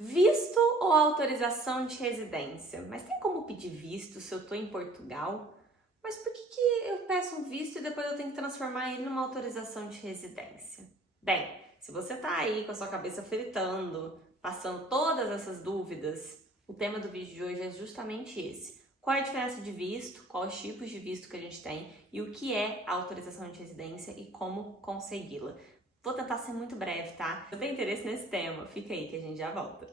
Visto ou autorização de residência? Mas tem como pedir visto se eu estou em Portugal? Mas por que eu peço um visto e depois eu tenho que transformar ele numa autorização de residência? Bem, se você está aí com a sua cabeça fritando, passando todas essas dúvidas, o tema do vídeo de hoje é justamente esse. Qual é a diferença de visto, quais os tipos de visto que a gente tem e o que é a autorização de residência e como consegui-la. Vou tentar ser muito breve, tá? Se eu tenho interesse nesse tema, fica aí que a gente já volta.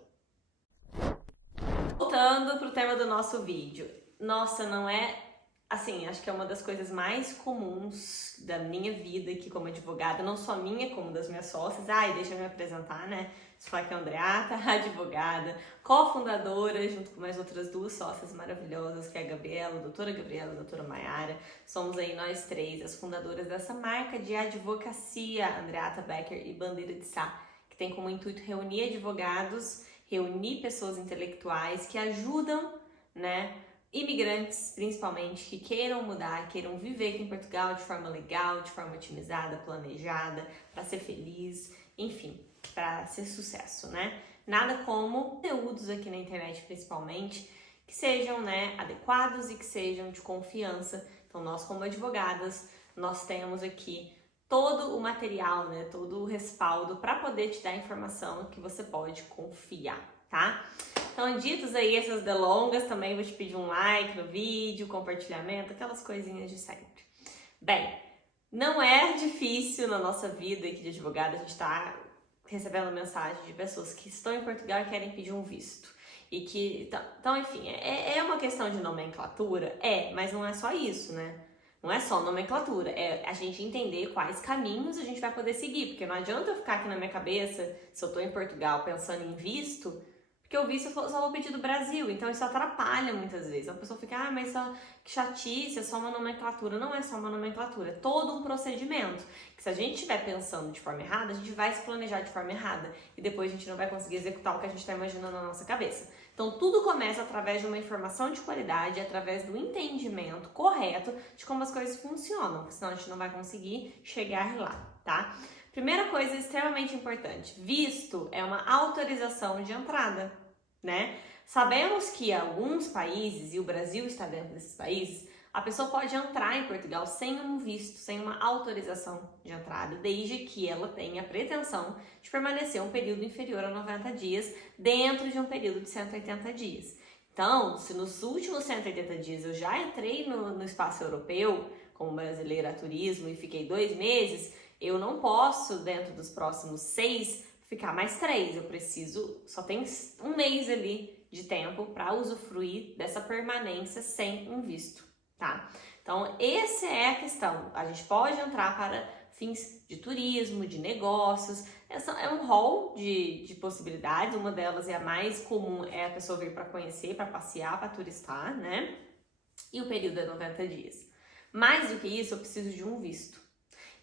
Voltando pro tema do nosso vídeo. Nossa, não é... Assim, acho que é uma das coisas mais comuns da minha vida aqui como advogada, não só minha, como das minhas sócias. E deixa eu me apresentar, né? Sou aqui a Andreata, advogada, cofundadora, junto com mais outras duas sócias maravilhosas, que é a Gabriela, a doutora Gabriela, a doutora Maiara. Somos aí nós três, as fundadoras dessa marca de advocacia, Andreata Becker e Bandeira de Sá, que tem como intuito reunir advogados, reunir pessoas intelectuais que ajudam, né, imigrantes, principalmente, que queiram mudar, queiram viver aqui em Portugal de forma legal, de forma otimizada, planejada, para ser feliz, enfim, para ser sucesso, né? Nada como conteúdos aqui na internet, principalmente, que sejam, né, adequados e que sejam de confiança. Então, nós como advogadas, nós temos aqui todo o material, né, todo o respaldo para poder te dar informação que você pode confiar, tá? Então, ditos aí essas delongas, também vou te pedir um like no vídeo, compartilhamento, aquelas coisinhas de sempre. Bem, não é difícil na nossa vida aqui de advogada a gente estar recebendo mensagem de pessoas que estão em Portugal e querem pedir um visto. E que, então enfim, é uma questão de nomenclatura? Mas não é só isso, né? Não é só nomenclatura, é a gente entender quais caminhos a gente vai poder seguir, porque não adianta eu ficar aqui na minha cabeça, se eu tô em Portugal pensando em visto, porque o visto eu só vou pedir do Brasil, então isso atrapalha muitas vezes. A pessoa fica, mas que chatice, é só uma nomenclatura. Não é só uma nomenclatura, é todo um procedimento. Que se a gente estiver pensando de forma errada, a gente vai se planejar de forma errada. E depois a gente não vai conseguir executar o que a gente está imaginando na nossa cabeça. Então tudo começa através de uma informação de qualidade, através do entendimento correto de como as coisas funcionam, porque senão a gente não vai conseguir chegar lá, tá? Primeira coisa extremamente importante, visto é uma autorização de entrada, né? Sabemos que alguns países, e o Brasil está dentro desses países, a pessoa pode entrar em Portugal sem um visto, sem uma autorização de entrada, desde que ela tenha a pretensão de permanecer um período inferior a 90 dias dentro de um período de 180 dias. Então, se nos últimos 180 dias eu já entrei no espaço europeu como brasileira a turismo e fiquei 2 meses, eu não posso, dentro dos próximos 6, ficar mais 3. Eu preciso, só tem 1 mês ali de tempo para usufruir dessa permanência sem um visto, tá? Então, essa é a questão. A gente pode entrar para fins de turismo, de negócios. Essa é um rol de possibilidades. Uma delas é a mais comum, é a pessoa vir para conhecer, para passear, para turistar, né? E o período é 90 dias. Mais do que isso, eu preciso de um visto.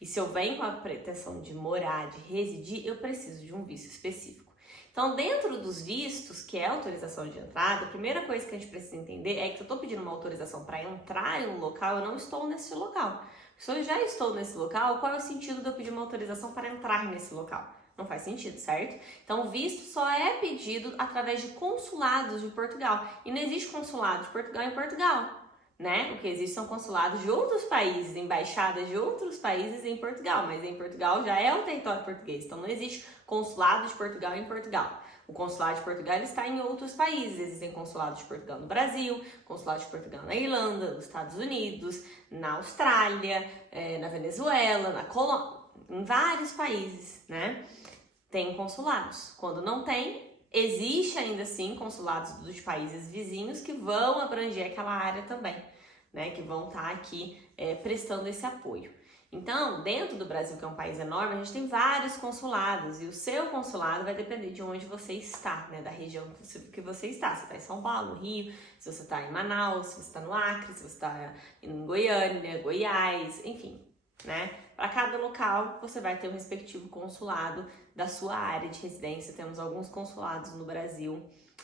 E se eu venho com a pretensão de morar, de residir, eu preciso de um visto específico. Então, dentro dos vistos, que é a autorização de entrada, a primeira coisa que a gente precisa entender é que se eu estou pedindo uma autorização para entrar em um local, eu não estou nesse local. Se eu já estou nesse local, qual é o sentido de eu pedir uma autorização para entrar nesse local? Não faz sentido, certo? Então, o visto só é pedido através de consulados de Portugal. E não existe consulado de Portugal em Portugal, né? O que existe são consulados de outros países, embaixadas de outros países em Portugal, mas em Portugal já é um território português, então não existe consulado de Portugal em Portugal. O consulado de Portugal está em outros países, existem consulados de Portugal no Brasil, consulado de Portugal na Irlanda, nos Estados Unidos, na Austrália, na Venezuela, na Colômbia, em vários países, né? Tem consulados. Quando não tem, existe ainda assim consulados dos países vizinhos que vão abranger aquela área também, né? Que vão estar aqui prestando esse apoio. Então, dentro do Brasil, que é um país enorme, a gente tem vários consulados e o seu consulado vai depender de onde você está, né? Da região que você está. Se você está em São Paulo, no Rio, se você está em Manaus, se você está no Acre, se você está em Goiânia, Goiás, enfim, né? Para cada local, você vai ter o respectivo consulado da sua área de residência. Temos alguns consulados no Brasil,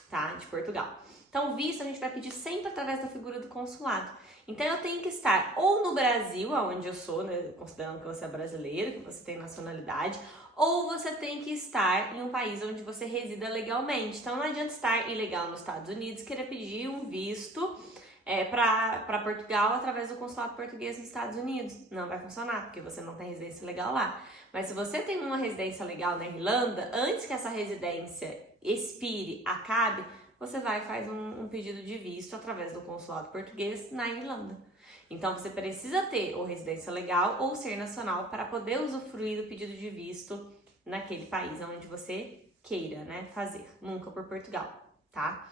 tá? De Portugal. Então, visto a gente vai pedir sempre através da figura do consulado. Então, eu tenho que estar ou no Brasil, onde eu sou, né? Considerando que você é brasileiro, que você tem nacionalidade, ou você tem que estar em um país onde você resida legalmente. Então não adianta estar ilegal nos Estados Unidos, querer pedir um visto para Portugal através do consulado português nos Estados Unidos. Não vai funcionar, porque você não tem residência legal lá. Mas se você tem uma residência legal na Irlanda, antes que essa residência expire, acabe, você vai e faz um pedido de visto através do consulado português na Irlanda. Então você precisa ter ou residência legal ou ser nacional para poder usufruir do pedido de visto naquele país onde você queira, né, fazer, nunca por Portugal, tá?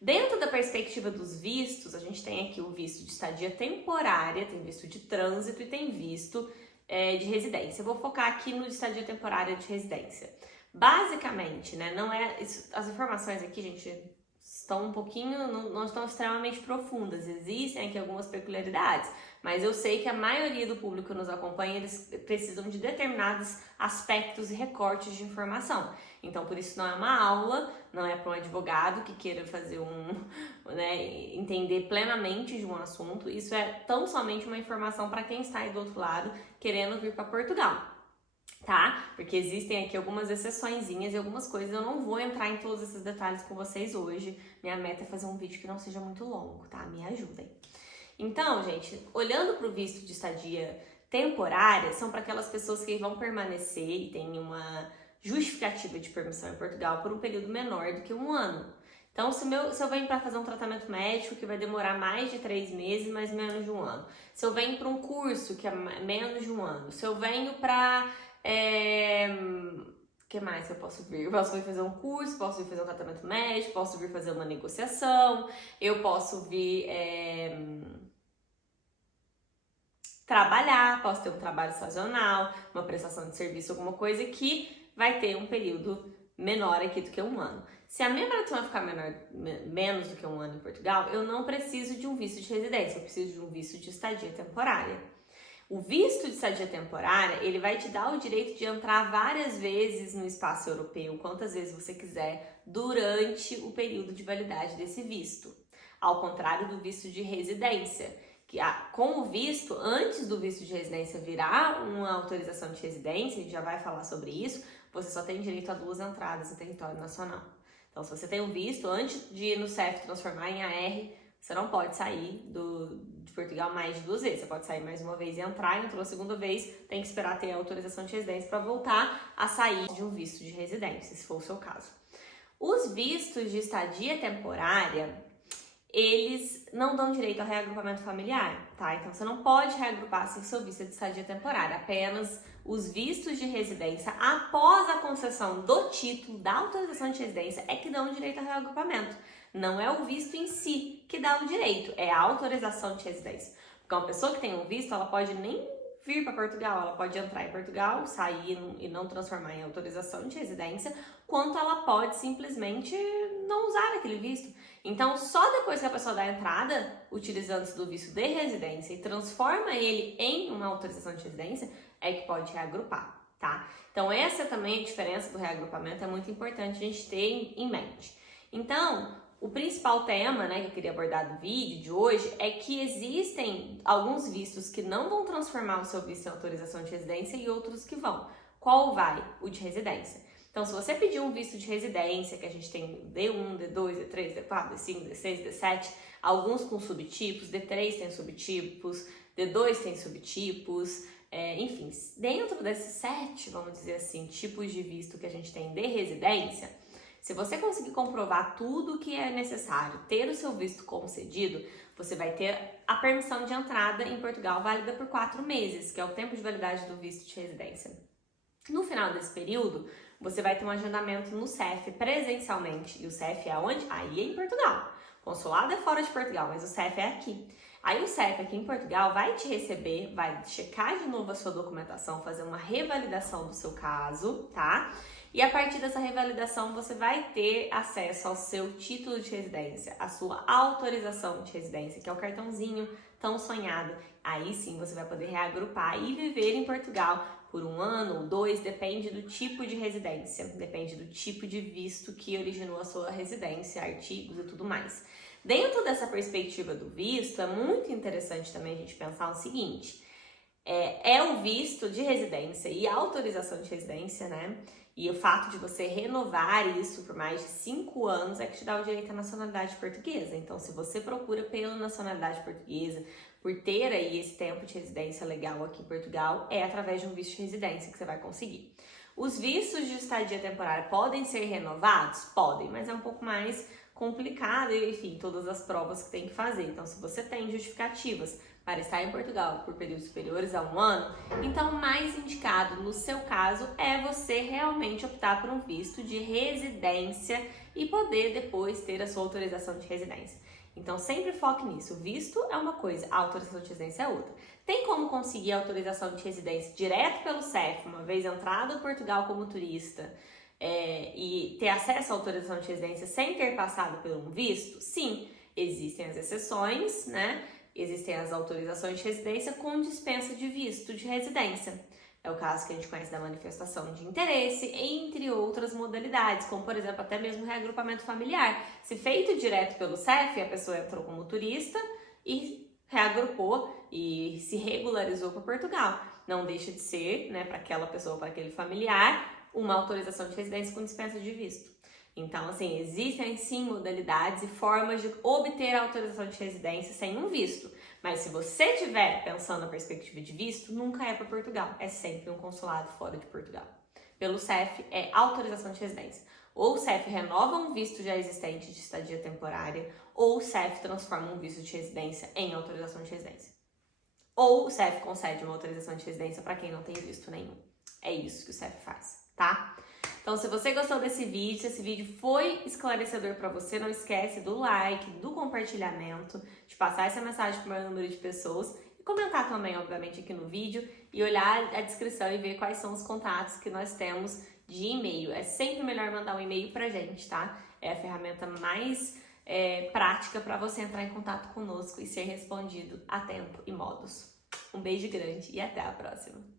Dentro da perspectiva dos vistos, a gente tem aqui o visto de estadia temporária, tem visto de trânsito e tem visto de residência. Eu vou focar aqui no de estadia temporária de residência. Basicamente, né, não é as informações aqui, gente, estão um pouquinho, não estão extremamente profundas, existem aqui algumas peculiaridades, mas eu sei que a maioria do público que nos acompanha, eles precisam de determinados aspectos e recortes de informação. Então, por isso não é uma aula, não é para um advogado que queira fazer entender plenamente de um assunto, isso é tão somente uma informação para quem está aí do outro lado querendo vir para Portugal. Tá? Porque existem aqui algumas exceçõezinhas e algumas coisas, eu não vou entrar em todos esses detalhes com vocês hoje. Minha meta é fazer um vídeo que não seja muito longo, tá? Me ajudem. Então, gente, olhando para o visto de estadia temporária, são para aquelas pessoas que vão permanecer e têm uma justificativa de permissão em Portugal por um período menor do que um ano. Então, se eu venho para fazer um tratamento médico que vai demorar mais de 3 meses, mais menos de um ano. Se eu venho para um curso que é menos de um ano. Se eu venho para que mais que eu posso vir? Eu posso vir fazer um curso, posso vir fazer um tratamento médico, posso vir fazer uma negociação, eu posso vir trabalhar, posso ter um trabalho sazonal, uma prestação de serviço, alguma coisa que vai ter um período menor aqui do que um ano. Se a minha maratona ficar menos do que um ano em Portugal, eu não preciso de um visto de residência, eu preciso de um visto de estadia temporária. O visto de estadia temporária, ele vai te dar o direito de entrar várias vezes no espaço europeu, quantas vezes você quiser, durante o período de validade desse visto. Ao contrário do visto de residência, que com o visto, antes do visto de residência virar uma autorização de residência, a gente já vai falar sobre isso, você só tem direito a 2 entradas em território nacional. Então, se você tem um visto, antes de ir no CEF transformar em AR, você não pode sair de Portugal mais de 2 vezes. Você pode sair mais uma vez e entrar, entrou a segunda vez, tem que esperar ter a autorização de residência para voltar a sair de um visto de residência, se for o seu caso. Os vistos de estadia temporária, eles não dão direito ao reagrupamento familiar, tá? Então você não pode reagrupar assim, seu visto de estadia temporária, apenas os vistos de residência após a concessão do título da autorização de residência é que dão direito ao reagrupamento. Não é o visto em si que dá o direito, é a autorização de residência. Porque uma pessoa que tem um visto, ela pode nem vir para Portugal, ela pode entrar em Portugal, sair e não transformar em autorização de residência, quanto ela pode simplesmente não usar aquele visto. Então, só depois que a pessoa dá a entrada, utilizando-se do visto de residência e transforma ele em uma autorização de residência, é que pode reagrupar, tá? Então, essa também é a diferença do reagrupamento, é muito importante a gente ter em mente. Então, o principal tema, né, que eu queria abordar do vídeo de hoje é que existem alguns vistos que não vão transformar o seu visto em autorização de residência e outros que vão. Qual vai? O de residência. Então, se você pedir um visto de residência, que a gente tem D1, D2, D3, D4, D5, D6, D7, alguns com subtipos, D3 tem subtipos, D2 tem subtipos, enfim, dentro desses 7, vamos dizer assim, tipos de visto que a gente tem de residência, se você conseguir comprovar tudo que é necessário, ter o seu visto concedido, você vai ter a permissão de entrada em Portugal válida por 4 meses, que é o tempo de validade do visto de residência. No final desse período, você vai ter um agendamento no CEF presencialmente. E o CEF é onde? Aí é em Portugal. O consulado é fora de Portugal, mas o CEF é aqui. Aí o CEF aqui em Portugal vai te receber, vai checar de novo a sua documentação, fazer uma revalidação do seu caso, tá? E a partir dessa revalidação, você vai ter acesso ao seu título de residência, a sua autorização de residência, que é o cartãozinho tão sonhado. Aí sim você vai poder reagrupar e viver em Portugal por 1 ano ou 2, depende do tipo de residência, depende do tipo de visto que originou a sua residência, artigos e tudo mais. Dentro dessa perspectiva do visto, é muito interessante também a gente pensar o seguinte: é o visto de residência e a autorização de residência, né? E o fato de você renovar isso por mais de 5 anos é que te dá o direito à nacionalidade portuguesa. Então, se você procura pela nacionalidade portuguesa, por ter aí esse tempo de residência legal aqui em Portugal, é através de um visto de residência que você vai conseguir. Os vistos de estadia temporária podem ser renovados? Podem, mas é um pouco mais complicado e, enfim, todas as provas que tem que fazer. Então, se você tem justificativas para estar em Portugal por períodos superiores a 1 ano, então o mais indicado no seu caso é você realmente optar por um visto de residência e poder depois ter a sua autorização de residência. Então sempre foque nisso. O visto é uma coisa, a autorização de residência é outra. Tem como conseguir a autorização de residência direto pelo CEF, uma vez entrado em Portugal como turista, e ter acesso à autorização de residência sem ter passado por um visto? Sim, existem as exceções, né? Existem as autorizações de residência com dispensa de visto de residência. É o caso que a gente conhece da manifestação de interesse, entre outras modalidades, como por exemplo até mesmo reagrupamento familiar. Se feito direto pelo CEF, a pessoa entrou como turista e reagrupou e se regularizou para Portugal. Não deixa de ser, né, para aquela pessoa, para aquele familiar, uma autorização de residência com dispensa de visto. Então, assim, existem sim modalidades e formas de obter a autorização de residência sem um visto. Mas se você estiver pensando na perspectiva de visto, nunca é para Portugal. É sempre um consulado fora de Portugal. Pelo CEF é autorização de residência. Ou o CEF renova um visto já existente de estadia temporária, ou o CEF transforma um visto de residência em autorização de residência. Ou o CEF concede uma autorização de residência para quem não tem visto nenhum. É isso que o CEF faz, tá? Então, se você gostou desse vídeo, se esse vídeo foi esclarecedor para você, não esquece do like, do compartilhamento, de passar essa mensagem para o maior número de pessoas e comentar também, obviamente, aqui no vídeo e olhar a descrição e ver quais são os contatos que nós temos de e-mail. É sempre melhor mandar um e-mail pra gente, tá? É a ferramenta mais prática para você entrar em contato conosco e ser respondido a tempo e modos. Um beijo grande e até a próxima!